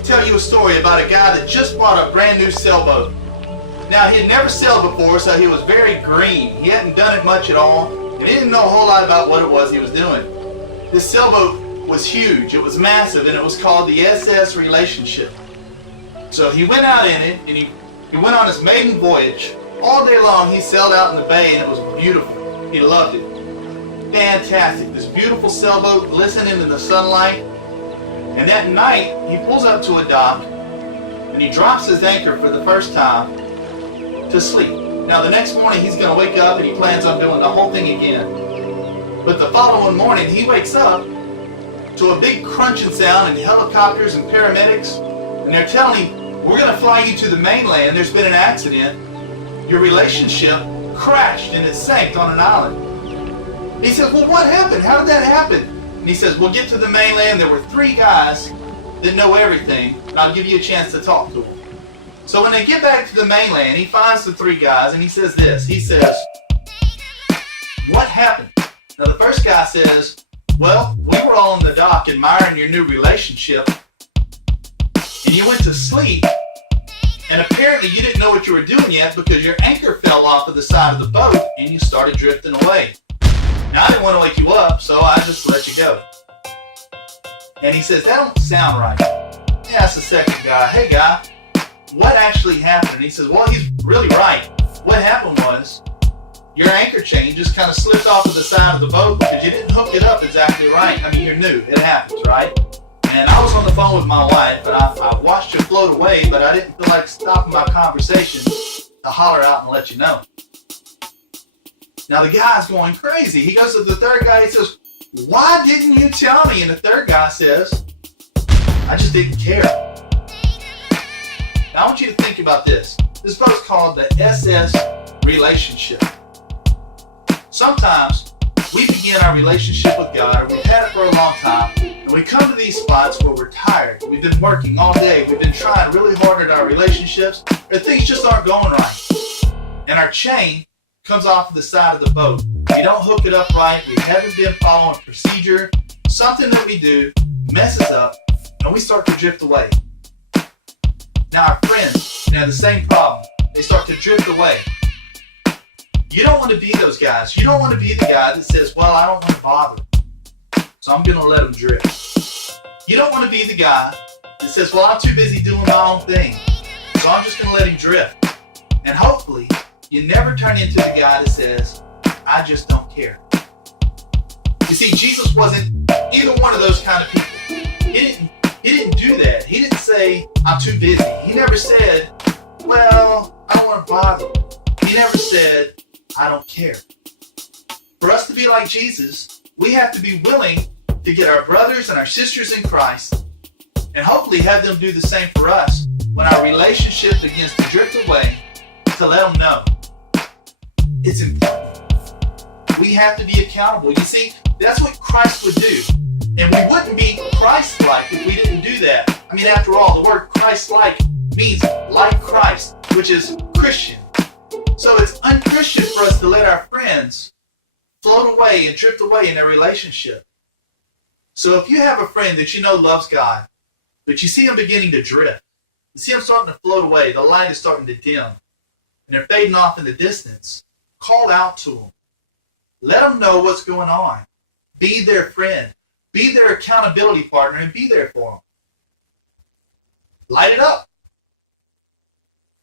to tell you a story about a guy that just bought a brand new sailboat. Now, he had never sailed before, so he was very green. He hadn't done it much at all, and he didn't know a whole lot about what it was he was doing. This sailboat was huge, it was massive, and it was called the SS Relationship. So he went out in it, and he went on his maiden voyage. All day long he sailed out in the bay, and it was beautiful. He loved it. Fantastic. This beautiful sailboat glistening in the sunlight. And that night, he pulls up to a dock, and he drops his anchor for the first time to sleep. Now, the next morning, he's going to wake up, and he plans on doing the whole thing again. But the following morning, he wakes up to a big crunching sound and helicopters and paramedics, and they're telling him, we're going to fly you to the mainland. There's been an accident. Your relationship crashed and it sank on an island. He says, well, what happened? How did that happen? And he says, we'll get to the mainland. There were 3 guys that know everything, and I'll give you a chance to talk to them. So when they get back to the mainland, he finds the 3 guys, and he says this. He says, what happened? Now, the first guy says, well, we were all on the dock admiring your new relationship, and you went to sleep, and apparently you didn't know what you were doing yet because your anchor fell off of the side of the boat, and you started drifting away. Now, I didn't want to wake you up, so I just let you go. And he says, that don't sound right. He asks the second guy, hey guy, what actually happened? And he says, well, he's really right. What happened was, your anchor chain just kind of slipped off of the side of the boat because you didn't hook it up exactly right. I mean, you're new. It happens, right? And I was on the phone with my wife, and I watched you float away, but I didn't feel like stopping my conversation to holler out and let you know. Now, the guy's going crazy. He goes to the third guy. He says, why didn't you tell me? And the third guy says, I just didn't care. Now, I want you to think about this. This boat's called the SS Relationship. Sometimes we begin our relationship with God, or we've had it for a long time, and we come to these spots where we're tired. We've been working all day. We've been trying really hard at our relationships, and things just aren't going right. And our chain comes off of the side of the boat. We don't hook it up right. We haven't been following procedure. Something that we do messes up, and we start to drift away. Now, our friends have the same problem. They start to drift away. You don't want to be those guys. You don't want to be the guy that says, well, I don't want to bother, so I'm going to let them drift. You don't want to be the guy that says, well, I'm too busy doing my own thing, so I'm just going to let him drift. And hopefully, you never turn into the guy that says, I just don't care. You see, Jesus wasn't either one of those kind of people. He didn't do that. He didn't say, I'm too busy. He never said, well, I don't want to bother. He never said, I don't care. For us to be like Jesus, we have to be willing to get our brothers and our sisters in Christ and hopefully have them do the same for us when our relationship begins to drift away, to let them know it's important. We have to be accountable. You see, that's what Christ would do. And we wouldn't be Christ-like if we didn't do that. I mean, after all, the word Christ-like means like Christ, which is Christian. So it's unchristian for us to let our friends float away and drift away in their relationship. So if you have a friend that you know loves God, but you see them beginning to drift, you see them starting to float away, the light is starting to dim, and they're fading off in the distance, call out to them. Let them know what's going on. Be their friend. Be their accountability partner and be there for them. Light it up.